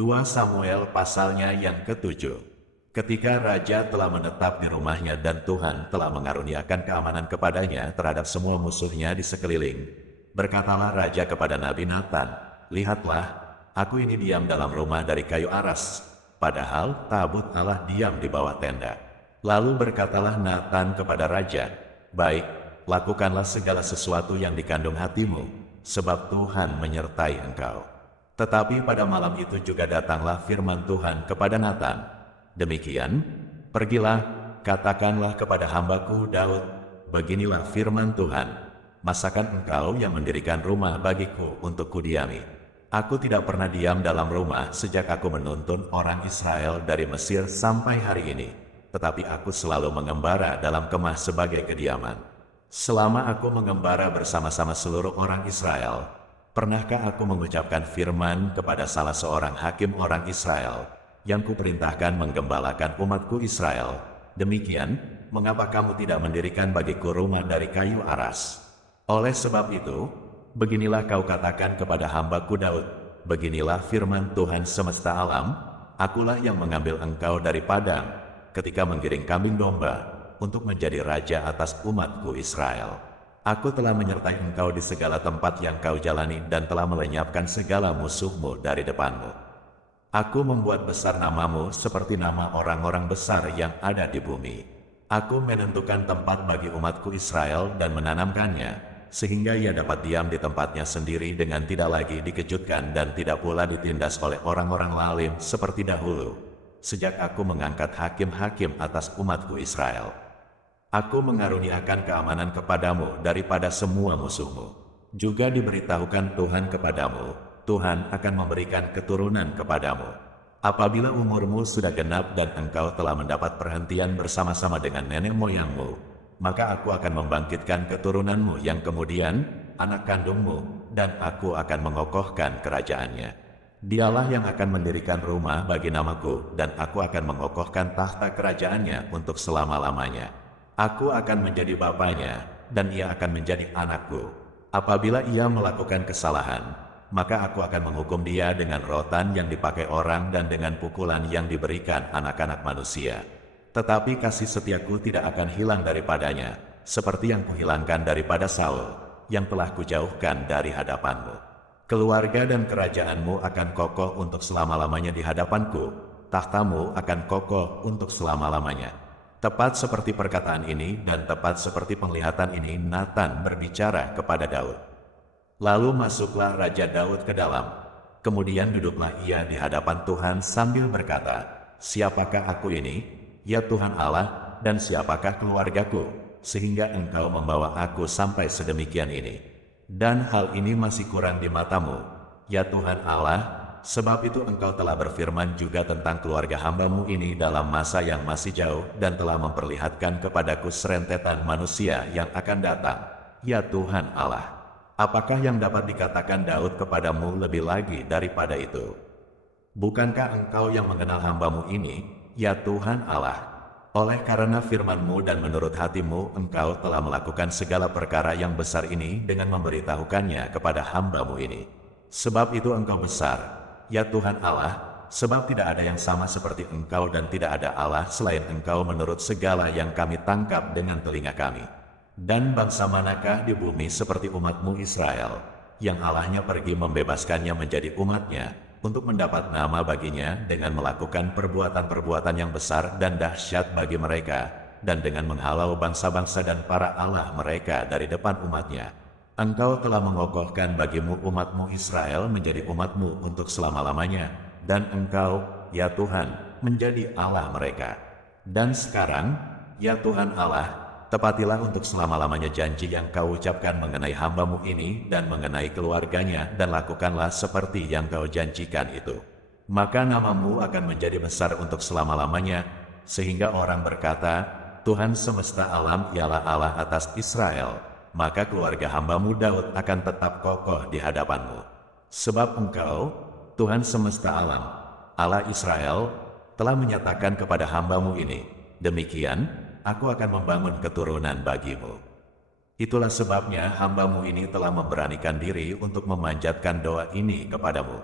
2 Samuel pasalnya yang ke-7. Ketika raja telah menetap di rumahnya dan Tuhan telah mengaruniakan keamanan kepadanya terhadap semua musuhnya di sekeliling, berkatalah raja kepada Nabi Nathan, "Lihatlah, aku ini diam dalam rumah dari kayu aras, padahal tabut Allah diam di bawah tenda." Lalu berkatalah Nathan kepada raja, "Baik, lakukanlah segala sesuatu yang dikandung hatimu, sebab Tuhan menyertai engkau." Tetapi pada malam itu juga datanglah firman Tuhan kepada Nathan. Demikian, "Pergilah, katakanlah kepada hambaku Daud, beginilah firman Tuhan, masakan engkau yang mendirikan rumah bagiku untuk kudiami. Aku tidak pernah diam dalam rumah sejak aku menuntun orang Israel dari Mesir sampai hari ini, tetapi aku selalu mengembara dalam kemah sebagai kediaman. Selama aku mengembara bersama-sama seluruh orang Israel, pernahkah aku mengucapkan firman kepada salah seorang hakim orang Israel, yang kuperintahkan menggembalakan umatku Israel, demikian, mengapa kamu tidak mendirikan bagiku rumah dari kayu aras? Oleh sebab itu, beginilah kau katakan kepada hambaku Daud, beginilah firman Tuhan semesta alam, akulah yang mengambil engkau dari padang, ketika menggiring kambing domba, untuk menjadi raja atas umatku Israel. Aku telah menyertai engkau di segala tempat yang kau jalani dan telah melenyapkan segala musuhmu dari depanmu. Aku membuat besar namamu seperti nama orang-orang besar yang ada di bumi. Aku menentukan tempat bagi umatku Israel dan menanamkannya, sehingga ia dapat diam di tempatnya sendiri dengan tidak lagi dikejutkan dan tidak pula ditindas oleh orang-orang lalim seperti dahulu, sejak aku mengangkat hakim-hakim atas umatku Israel. Aku mengaruniakan keamanan kepadamu daripada semua musuhmu. Juga diberitahukan Tuhan kepadamu, Tuhan akan memberikan keturunan kepadamu. Apabila umurmu sudah genap dan engkau telah mendapat perhentian bersama-sama dengan nenek moyangmu, maka aku akan membangkitkan keturunanmu yang kemudian, anak kandungmu, dan aku akan mengokohkan kerajaannya. Dialah yang akan mendirikan rumah bagi namaku, dan aku akan mengokohkan tahta kerajaannya untuk selama-lamanya. Aku akan menjadi bapaknya, dan ia akan menjadi anakku. Apabila ia melakukan kesalahan, maka aku akan menghukum dia dengan rotan yang dipakai orang dan dengan pukulan yang diberikan anak-anak manusia. Tetapi kasih setiaku tidak akan hilang daripadanya, seperti yang kuhilangkan daripada Saul, yang telah kujauhkan dari hadapanmu. Keluarga dan kerajaanmu akan kokoh untuk selama-lamanya di hadapanku, tahtamu akan kokoh untuk selama-lamanya." Tepat seperti perkataan ini dan tepat seperti penglihatan ini Nathan berbicara kepada Daud. Lalu masuklah Raja Daud ke dalam. Kemudian duduklah ia di hadapan Tuhan sambil berkata, "Siapakah aku ini, ya Tuhan Allah, dan siapakah keluargaku, sehingga engkau membawa aku sampai sedemikian ini? Dan hal ini masih kurang di matamu, ya Tuhan Allah, sebab itu engkau telah berfirman juga tentang keluarga hambamu ini dalam masa yang masih jauh dan telah memperlihatkan kepadaku serentetan manusia yang akan datang, ya Tuhan Allah. Apakah yang dapat dikatakan Daud kepadamu lebih lagi daripada itu? Bukankah engkau yang mengenal hambamu ini, ya Tuhan Allah? Oleh karena firman-Mu dan menurut hatimu engkau telah melakukan segala perkara yang besar ini dengan memberitahukannya kepada hambamu ini. Sebab itu engkau besar, ya Tuhan Allah, sebab tidak ada yang sama seperti engkau dan tidak ada Allah selain engkau menurut segala yang kami tangkap dengan telinga kami. Dan bangsa manakah di bumi seperti umatmu Israel, yang Allahnya pergi membebaskannya menjadi umatnya, untuk mendapat nama baginya dengan melakukan perbuatan-perbuatan yang besar dan dahsyat bagi mereka, dan dengan menghalau bangsa-bangsa dan para Allah mereka dari depan umatnya. Engkau telah mengokohkan bagimu umatmu Israel menjadi umatmu untuk selama-lamanya, dan engkau, ya Tuhan, menjadi Allah mereka. Dan sekarang, ya Tuhan Allah, tepatilah untuk selama-lamanya janji yang kau ucapkan mengenai hambamu ini dan mengenai keluarganya, dan lakukanlah seperti yang kau janjikan itu. Maka namamu akan menjadi besar untuk selama-lamanya, sehingga orang berkata, Tuhan semesta alam ialah Allah atas Israel. Maka keluarga hambamu Daud akan tetap kokoh di hadapanmu. Sebab engkau, Tuhan semesta alam, Allah Israel, telah menyatakan kepada hambamu ini, demikian, aku akan membangun keturunan bagimu. Itulah sebabnya hambamu ini telah memberanikan diri untuk memanjatkan doa ini kepadamu.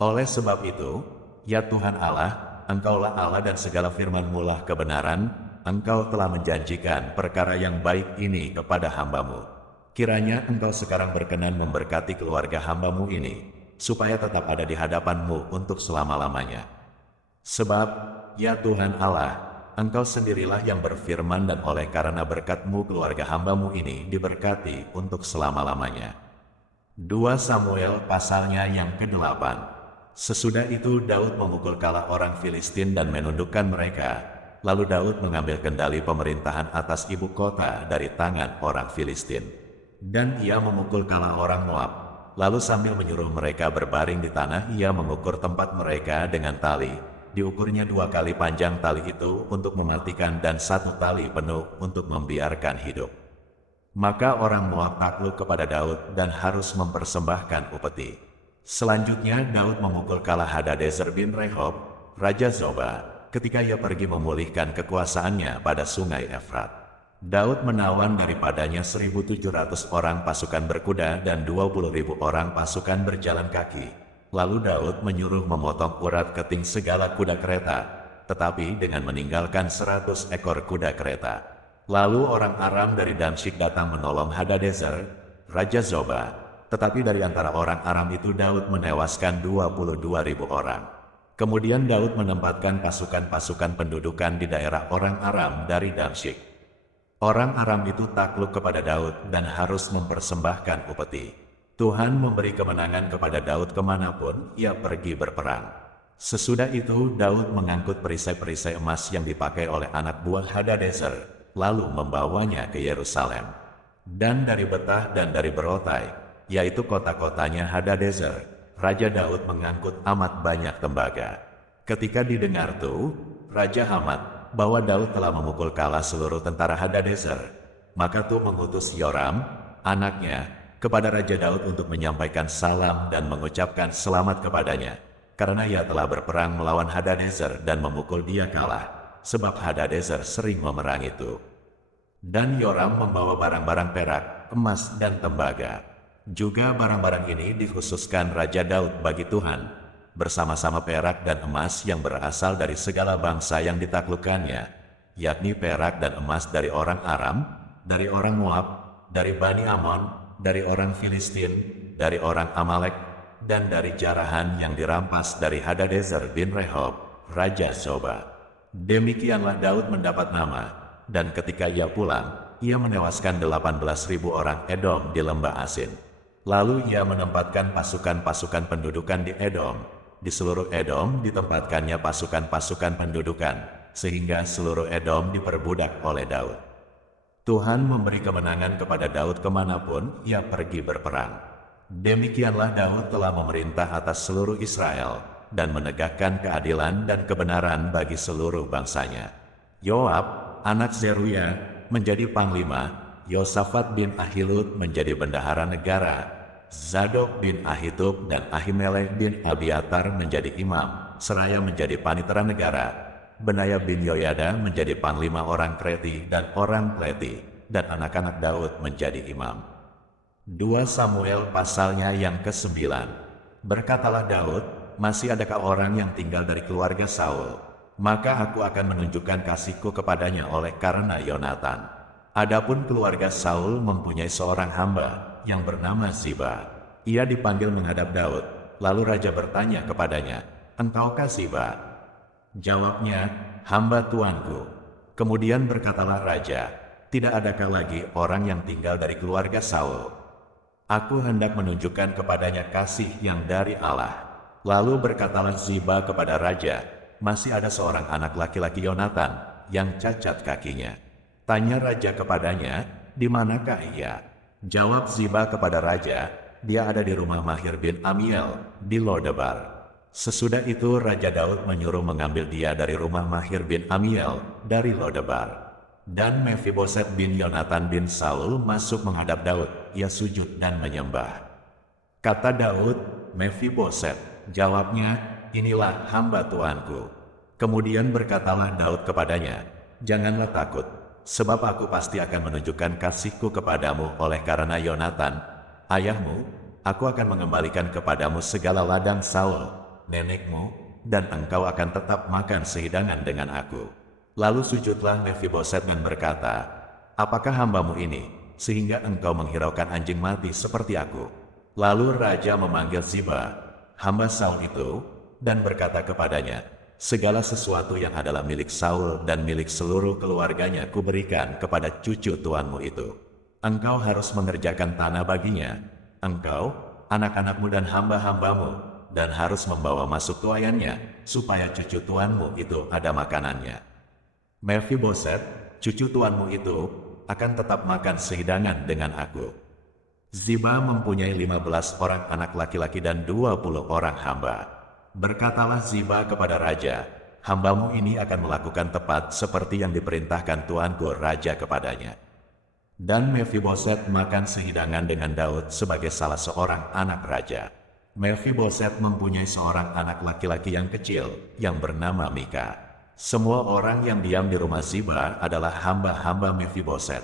Oleh sebab itu, Ya Tuhan Allah, Engkaulah Allah dan segala firman-Mu lah kebenaran, Engkau telah menjanjikan perkara yang baik ini kepada hamba-Mu. Kiranya Engkau sekarang berkenan memberkati keluarga hamba-Mu ini, supaya tetap ada di hadapan-Mu untuk selama-lamanya. Sebab, ya Tuhan Allah, Engkau sendirilah yang berfirman dan oleh karena berkat-Mu keluarga hamba-Mu ini diberkati untuk selama-lamanya. 2 Samuel pasalnya yang ke-8. Sesudah itu Daud memukul kalah orang Filistin dan menundukkan mereka. Lalu Daud mengambil kendali pemerintahan atas ibu kota dari tangan orang Filistin. Dan ia memukul kalah orang Moab. Lalu sambil menyuruh mereka berbaring di tanah, ia mengukur tempat mereka dengan tali. Diukurnya 2 kali panjang tali itu untuk mematikan dan 1 tali penuh untuk membiarkan hidup. Maka orang Moab takluk kepada Daud dan harus mempersembahkan upeti. Selanjutnya Daud memukul kalah Hadadezer bin Rehob, Raja Zoba, ketika ia pergi memulihkan kekuasaannya pada sungai Efrat. Daud menawan daripadanya 1.700 orang pasukan berkuda dan 20.000 orang pasukan berjalan kaki. Lalu Daud menyuruh memotong urat keting segala kuda kereta, tetapi dengan meninggalkan 100 ekor kuda kereta. Lalu orang Aram dari Damsyik datang menolong Hadadezer, Raja Zoba, tetapi dari antara orang Aram itu Daud menewaskan 22.000 orang. Kemudian Daud menempatkan pasukan-pasukan pendudukan di daerah orang Aram dari Damsyik. Orang Aram itu takluk kepada Daud dan harus mempersembahkan upeti. Tuhan memberi kemenangan kepada Daud kemanapun ia pergi berperang. Sesudah itu Daud mengangkut perisai-perisai emas yang dipakai oleh anak buah Hadadezer, lalu membawanya ke Yerusalem. Dan dari Betah dan dari Berotai, yaitu kota-kotanya Hadadezer, Raja Daud mengangkut amat banyak tembaga. Ketika didengar tuh, Raja Hamat, bahwa Daud telah memukul kalah seluruh tentara Hadadezer, maka tuh mengutus Yoram, anaknya, kepada Raja Daud untuk menyampaikan salam dan mengucapkan selamat kepadanya, karena ia telah berperang melawan Hadadezer dan memukul dia kalah, sebab Hadadezer sering memerangi itu. Dan Yoram membawa barang-barang perak, emas dan tembaga. Juga barang-barang ini dikhususkan Raja Daud bagi Tuhan, bersama-sama perak dan emas yang berasal dari segala bangsa yang ditaklukkannya, yakni perak dan emas dari orang Aram, dari orang Moab, dari Bani Amon, dari orang Filistin, dari orang Amalek, dan dari jarahan yang dirampas dari Hadadezer bin Rehob, Raja Zoba. Demikianlah Daud mendapat nama, dan ketika ia pulang, ia menewaskan 18.000 orang Edom di lembah Asin. Lalu ia menempatkan pasukan-pasukan pendudukan di Edom. Di seluruh Edom ditempatkannya pasukan-pasukan pendudukan, sehingga seluruh Edom diperbudak oleh Daud. Tuhan memberi kemenangan kepada Daud kemanapun ia pergi berperang. Demikianlah Daud telah memerintah atas seluruh Israel dan menegakkan keadilan dan kebenaran bagi seluruh bangsanya. Yoab, anak Zeruya, menjadi panglima, Yosafat bin Ahilud menjadi bendahara negara, Zadok bin Ahitub dan Ahimelek bin Abiatar menjadi imam, seraya menjadi panitera negara. Benaya bin Yoyada menjadi panglima orang Kreti dan orang Pleti, dan anak-anak Daud menjadi imam. 2 Samuel pasalnya yang ke-9. Berkatalah Daud, masih adakah orang yang tinggal dari keluarga Saul? Maka aku akan menunjukkan kasihku kepadanya oleh karena Yonatan. Adapun keluarga Saul mempunyai seorang hamba yang bernama Ziba. Ia dipanggil menghadap Daud, lalu raja bertanya kepadanya, "Engkaukah Ziba?" Jawabnya, "Hamba tuanku." Kemudian berkatalah raja, "Tidak adakah lagi orang yang tinggal dari keluarga Saul? Aku hendak menunjukkan kepadanya kasih yang dari Allah." Lalu berkatalah Ziba kepada raja, "Masih ada seorang anak laki-laki Yonatan yang cacat kakinya." Tanya raja kepadanya, "Di manakah ia?" Jawab Ziba kepada raja, "Dia ada di rumah Mahir bin Amiel di Lodebar." Sesudah itu Raja Daud menyuruh mengambil dia dari rumah Mahir bin Amiel dari Lodebar. Dan Mefiboset bin Yonatan bin Saul masuk menghadap Daud, ia sujud dan menyembah. Kata Daud, "Mefiboset." Jawabnya, "Inilah hamba tuanku." Kemudian berkatalah Daud kepadanya, "Janganlah takut, sebab aku pasti akan menunjukkan kasihku kepadamu oleh karena Yonatan, ayahmu. Aku akan mengembalikan kepadamu segala ladang Saul, nenekmu, dan engkau akan tetap makan sehidangan dengan aku. Lalu sujudlah Mephiboset dan berkata, apakah hambamu ini, sehingga engkau menghiraukan anjing mati seperti aku? Lalu raja memanggil Ziba, hamba Saul itu, dan berkata kepadanya, segala sesuatu yang adalah milik Saul dan milik seluruh keluarganya kuberikan kepada cucu tuanmu itu. Engkau harus mengerjakan tanah baginya, engkau, anak-anakmu dan hamba-hambamu, dan harus membawa masuk tuayannya, supaya cucu tuanmu itu ada makanannya. Mephiboset, cucu tuanmu itu, akan tetap makan sehidangan dengan aku. Ziba mempunyai 15 orang anak laki-laki dan 20 orang hamba. Berkatalah Ziba kepada raja, hambamu ini akan melakukan tepat seperti yang diperintahkan tuanku raja kepadanya. Dan Mephiboset makan sehidangan dengan Daud sebagai salah seorang anak raja. Mephiboset mempunyai seorang anak laki-laki yang kecil, yang bernama Mika. Semua orang yang diam di rumah Ziba adalah hamba-hamba Mephiboset.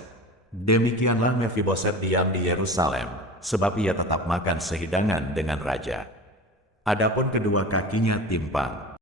Demikianlah Mephiboset diam di Yerusalem, sebab ia tetap makan sehidangan dengan raja. Adapun kedua kakinya timpang,